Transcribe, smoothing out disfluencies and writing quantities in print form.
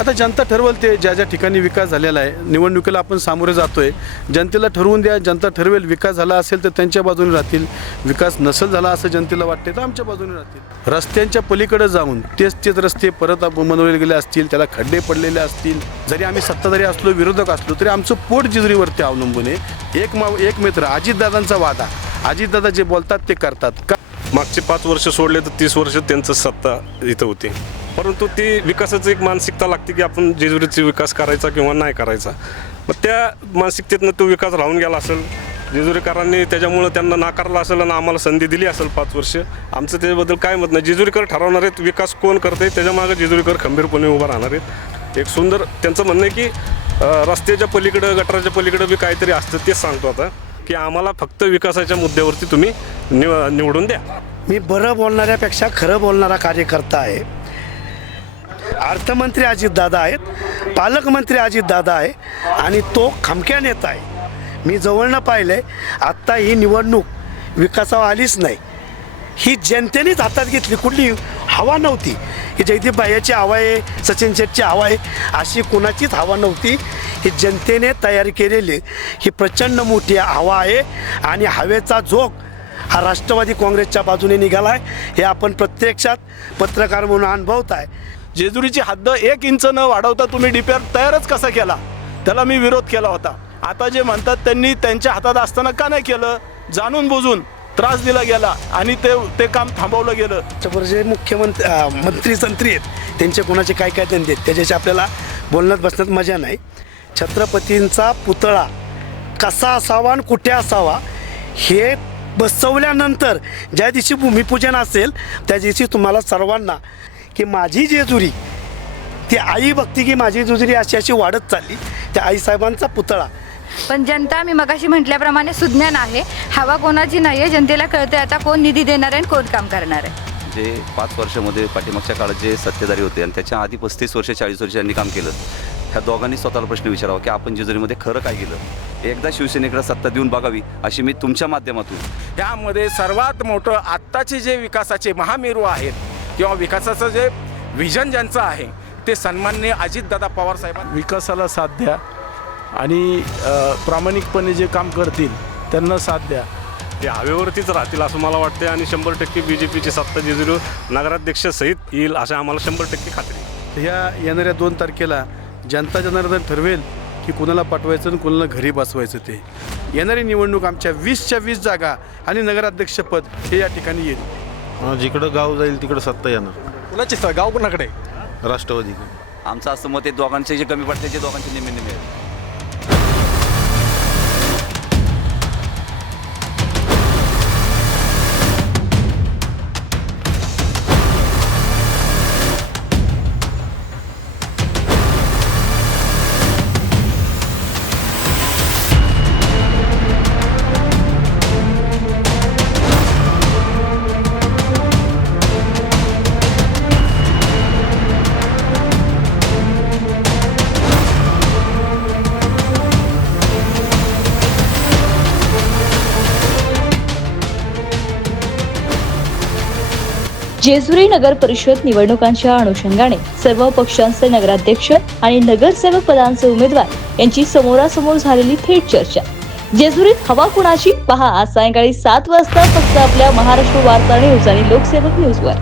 आता जनता ठरवेल ते ज्या ज्या ठिकाणी विकास झालेला आहे. निवडणुकीला आपण सामोरे जातोय. जनतेला ठरवून द्या. जनता ठरवेल. विकास झाला असेल तर त्यांच्या बाजूने राहतील, विकास नसेल झाला असं जनतेला वाटते तर आमच्या बाजूने राहतील. रस्त्यांच्या पलीकडे जाऊन तेच रस्ते परत बनवले गेले असतील, त्याला खड्डे पडलेले असतील. जरी आम्ही सत्ताधारी असलो, विरोधक असलो तरी आमचं पोट जेजुरीवरती अवलंबून आहे. एक मित्र अजितदादांचा वादा, अजितदादा जे बोलतात ते करतात. का मागचे 5 वर्ष सोडले तर 30 वर्ष त्यांचं सत्ता इथं होती, परंतु ती विकासाची एक मानसिकता लागते की आपण जेजुरीचा विकास करायचा किंवा नाही करायचा. मग त्या मानसिकतेतनं तो विकास राहून गेला असेल. जेजुरीकरांनी त्याच्यामुळं त्यांना नाकारलं असेल आणि आम्हाला संधी दिली असेल 5 वर्ष. आमचं त्याच्याबद्दल काय मत नाही. जेजुरीकर ठरवणार आहेत विकास कोण करते, त्याच्यामागं जेजुरीकर खंबीरपणे उभा राहणार आहेत. एक सुंदर त्यांचं म्हणणं आहे की रस्त्याच्या पलीकडं, गटाराच्या पलीकडं बी काहीतरी असतं. तेच सांगतो आता की आम्हाला फक्त विकासाच्या मुद्द्यावरती तुम्ही निवडून द्या. मी बरं बोलणाऱ्यापेक्षा खरं बोलणारा कार्यकर्ता आहे. अर्थमंत्री अजितदादा आहेत, पालकमंत्री अजितदादा आहे आणि तो खमक्या नेता आहे. मी जवळनं पाहिलं आहे. आत्ता ही निवडणूक विकासावर आलीच नाही, ही जनतेनेच हातात घेतली. कुठली हवा नव्हती की जयदीप भाईची हवा आहे, सचिन शेट्टी हवा आहे, अशी कुणाचीच हवा नव्हती. ही जनतेने तयारी केलेली ही प्रचंड मोठी हवा आहे आणि हवेचा झोक हा राष्ट्रवादी काँग्रेसच्या बाजूने निघाला आहे. हे आपण प्रत्यक्षात पत्रकार म्हणून अनुभवत आहे. जेजुरीची हद्द 1 इंच न वाढवता तुम्ही डीपीआर तयारच कसा केला, त्याला मी विरोध केला होता. आता जे म्हणतात त्यांनी त्यांच्या हातात असताना का नाही केलं, जाणून बुजून त्रास दिला गेला आणि ते काम थांबवलं गेलं. त्याच्याबरोबर जे मंत्री आहेत त्यांचे कोणाचे काय काय धंदे आहेत त्याच्याशी आपल्याला बोलण्यात बसण्यात मजा नाही. छत्रपतींचा पुतळा कसा असावा आणि कुठे असावा हे बसवल्यानंतर ज्या दिवशी भूमिपूजन असेल त्या दिवशी तुम्हाला सर्वांना की माझी जेजुरी, ती आई बघती की माझी जेजुरी अशी अशी वाढत चालली, त्या आईसाहेबांचा पुतळा. पण जनता मी मगाशी म्हटल्याप्रमाणे सुज्ञान आहे. हवा कोणाची नाही आहे, जनतेला कळते आता कोण निधी देणार आहे आणि कोण काम करणार आहे. जे 5 वर्षामध्ये पाठीमागच्या काळात जे सत्तेधारी होते आणि त्याच्या आधी 35 वर्ष 40 वर्ष यांनी काम केलं, ह्या दोघांनी स्वतःला प्रश्न विचारावा की आपण जेजुरीमध्ये खरं काय केलं. एकदा शिवसेनेकडे सत्ता देऊन बघावी अशी मी तुमच्या माध्यमातून. यामध्ये सर्वात मोठं आत्ताचे जे विकासाचे महामेरू आहेत किंवा विकासाचं जे व्हिजन ज्यांचं आहे ते सन्माननीय अजितदादा पवार साहेबांना विकासाला साथ द्या आणि प्रामाणिकपणे जे काम करतील त्यांना साथ द्या. ते हवेवरतीच राहतील असं मला वाटते आणि 100% BJPची सत्ता जेजुरी नगराध्यक्षसहित येईल असं आम्हाला 100% खात्री आहे. ह्या येणाऱ्या 2 तारखेला जनता जनार्दन ठरवेल की कुणाला पाठवायचं आणि कुणाला घरी बसवायचं. ते येणारी निवडणूक आमच्या 20च्या 20 जागा आणि नगराध्यक्षपद हे या ठिकाणी येईल. जिकडं गाव जाईल तिकडं सत्ता येणार. कुणाची गाव कुणाकडे? राष्ट्रवादी. आमचं असं मत आहे दोघांचे जे कमी पडते ते दोघांचे निम्मे आहेत. जेजुरी नगर परिषद निवडणुकांच्या अनुषंगाने सर्व पक्षांचे नगराध्यक्ष आणि नगरसेवक पदांचे उमेदवार यांची समोरासमोर झालेली थेट चर्चा. जेजुरीत हवा कुणाची पहा आज सायंकाळी 7 वाजता फक्त आपल्या महाराष्ट्र वार्ता न्यूज आणि लोकसेवक न्यूजवर.